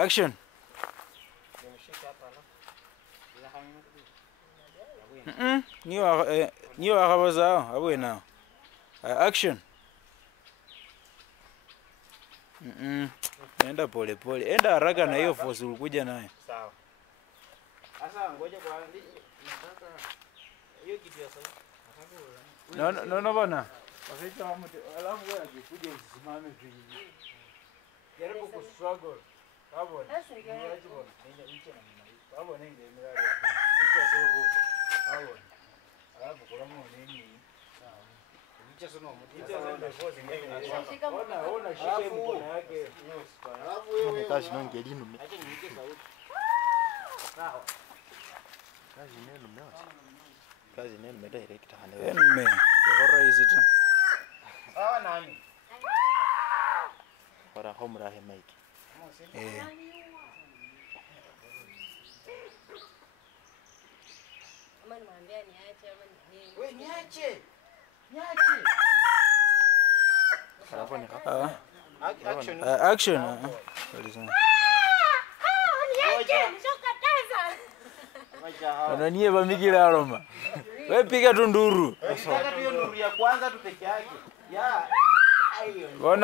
Action. Niyo akabaza awe na. Action. Enda pole pole. Enda haraka na hiyo force ulikuja nayo. Sawa. Sasa ngoja kwa nataka hiyo kitu ya sawa. No bana. Wakati wa mtu alafu wewe akikuja usimame tu hivi. Jaribu ku struggle. Hapo. Sasa ndio nje na mimi. Hapo ndio miradi yako. Hicho sio ruhusa. Hapo. Alafu kwa nini? Sawa. Hicho sio ndio force ngine. Ona shika mkono yake. Alafu wewe kazi nonge linu. acha niweke sauti. Sawa. Kazi neno mmeacha. Kazi neno mmedirect hane. Mme. Hora hizi tu. Sawa nani? Ora homra he Mike. Mama nimwambia niache ama nini? Wewe niache. Niache. Alafu ni hapa. Action. Action. Niache, nishakataza. Ananie bamigira aroma. Wewe piga tu nduru. Nataka tu nduru ya kwanza tu peke yake. Ya. Aiyo.